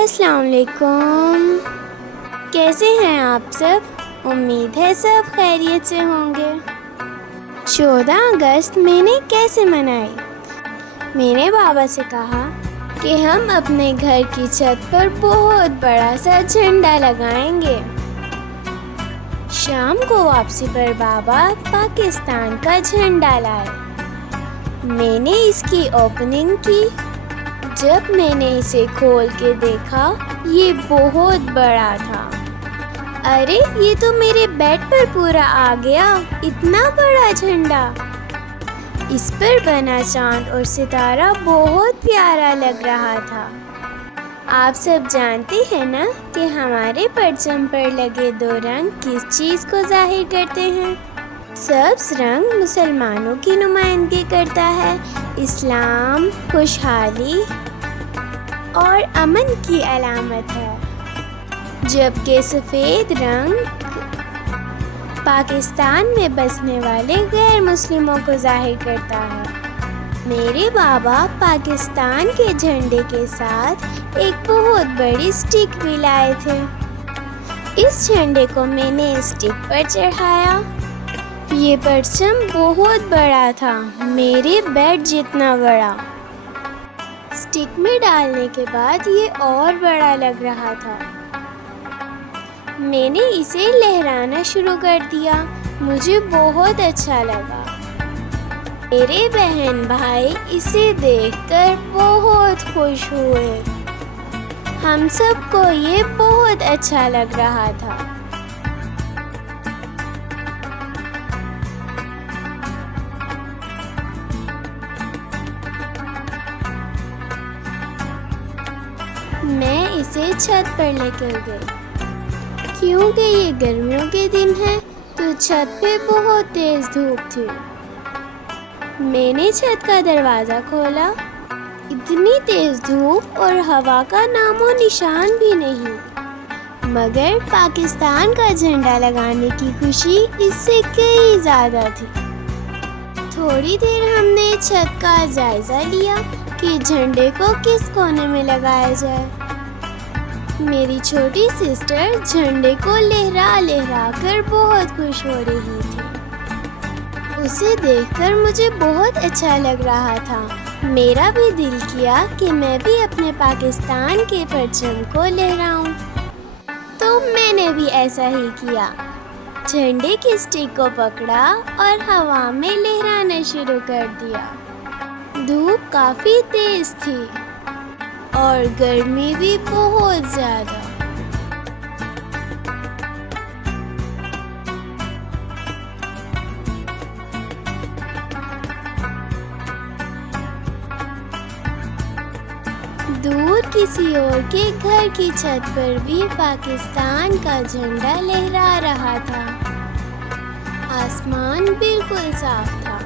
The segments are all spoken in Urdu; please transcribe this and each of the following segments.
السلام علیکم، کیسے ہیں آپ سب؟ امید ہے سب خیریت سے ہوں گے۔ 14 اگست میں نے کیسے منائی؟ میں نے بابا سے کہا کہ ہم اپنے گھر کی چھت پر بہت بڑا سا جھنڈا لگائیں گے۔ شام کو واپسی پر بابا پاکستان کا جھنڈا لائے۔ میں نے اس کی اوپننگ کی۔ جب میں نے اسے کھول کے دیکھا، یہ بہت بڑا تھا۔ ارے یہ تو میرے بیڈ پر پورا آ گیا، اتنا بڑا جھنڈا۔ اس پر بنا چاند اور ستارہ بہت پیارا لگ رہا تھا۔ آپ سب جانتے ہیں نا کہ ہمارے پرچم پر لگے 2 رنگ کس چیز کو ظاہر کرتے ہیں؟ سبز رنگ مسلمانوں کی نمائندگی کرتا ہے، اسلام، خوشحالی اور امن کی علامت ہے، جبکہ سفید رنگ پاکستان میں بسنے والے غیر مسلموں کو ظاہر کرتا ہے۔ میرے بابا پاکستان کے جھنڈے کے ساتھ ایک بہت بڑی اسٹک بھی لائے تھے۔ اس جھنڈے کو میں نے اسٹک پر چڑھایا۔ یہ پرچم بہت بڑا تھا، میرے بیڈ جتنا بڑا۔ اسٹک میں ڈالنے کے بعد یہ اور بڑا لگ رہا تھا۔ میں نے اسے لہرانا شروع کر دیا، مجھے بہت اچھا لگا۔ میرے بہن بھائی اسے دیکھ کر بہت خوش ہوئے۔ ہم سب کو یہ بہت اچھا لگ رہا تھا۔ میں اسے چھت پر لے کر گئی، کیونکہ یہ گرمیوں کے دن ہے تو چھت پہ بہت تیز دھوپ تھی۔ میں نے چھت کا دروازہ کھولا، اتنی تیز دھوپ اور ہوا کا نام و نشان بھی نہیں، مگر پاکستان کا جھنڈا لگانے کی خوشی اس سے کئی زیادہ تھی۔ تھوڑی دیر ہم نے چھت کا جائزہ لیا کہ جھنڈے کو کس کونے میں لگایا جائے۔ میری چھوٹی سسٹر جھنڈے کو لہرا کر بہت خوش ہو رہی تھی۔ اسے دیکھ کر مجھے بہت اچھا لگ رہا تھا۔ میرا بھی دل کیا کہ میں بھی اپنے پاکستان کے پرچم کو لہراؤں، تو میں نے بھی ایسا ہی کیا۔ جھنڈے کی اسٹک کو پکڑا اور ہوا میں لہرانا شروع کر دیا۔ دھوپ کافی تیز تھی اور گرمی بھی بہت زیادہ۔ دور کسی اور کے گھر کی چھت پر بھی پاکستان کا جھنڈا لہرا رہا تھا۔ آسمان بالکل صاف تھا۔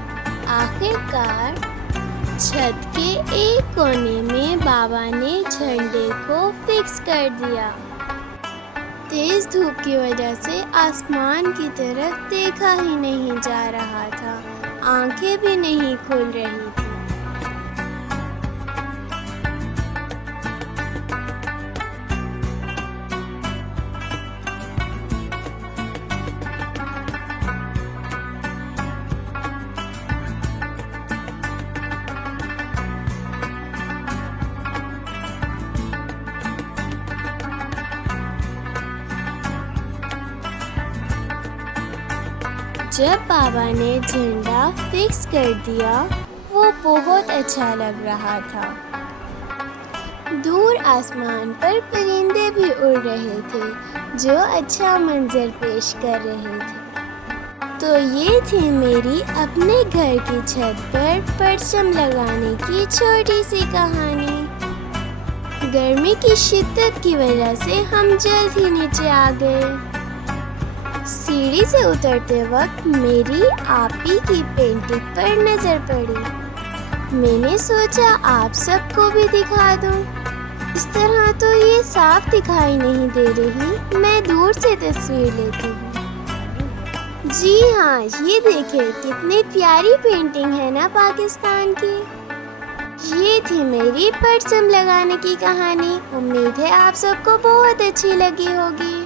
آخر کار چھت کے ایک کونے میں بابا نے جھنڈے کو فکس کر دیا۔ تیز دھوپ کی وجہ سے آسمان کی طرف دیکھا ہی نہیں جا رہا تھا، آنکھیں بھی نہیں کھل رہی تھی۔ جب بابا نے جھنڈا فکس کر دیا، وہ بہت اچھا لگ رہا تھا۔ دور آسمان پر پرندے بھی اڑ رہے تھے جو اچھا منظر پیش کر رہے تھے۔ تو یہ تھی میری اپنے گھر کی چھت پر پرچم لگانے کی چھوٹی سی کہانی۔ گرمی کی شدت کی وجہ سے ہم جلد ہی نیچے آ گئے۔ سیڑھی سے اترتے وقت میری آپی کی پینٹنگ پر نظر پڑی۔ میں نے سوچا آپ سب کو بھی دکھا دوں۔ اس طرح تو یہ صاف دکھائی نہیں دے رہی، میں دور سے تصویر لیتی ہوں۔ جی ہاں، یہ دیکھیں کتنی پیاری پینٹنگ ہے نا پاکستان کی۔ یہ تھی میری پرچم لگانے کی کہانی۔ امید ہے آپ سب کو بہت اچھی لگی ہوگی۔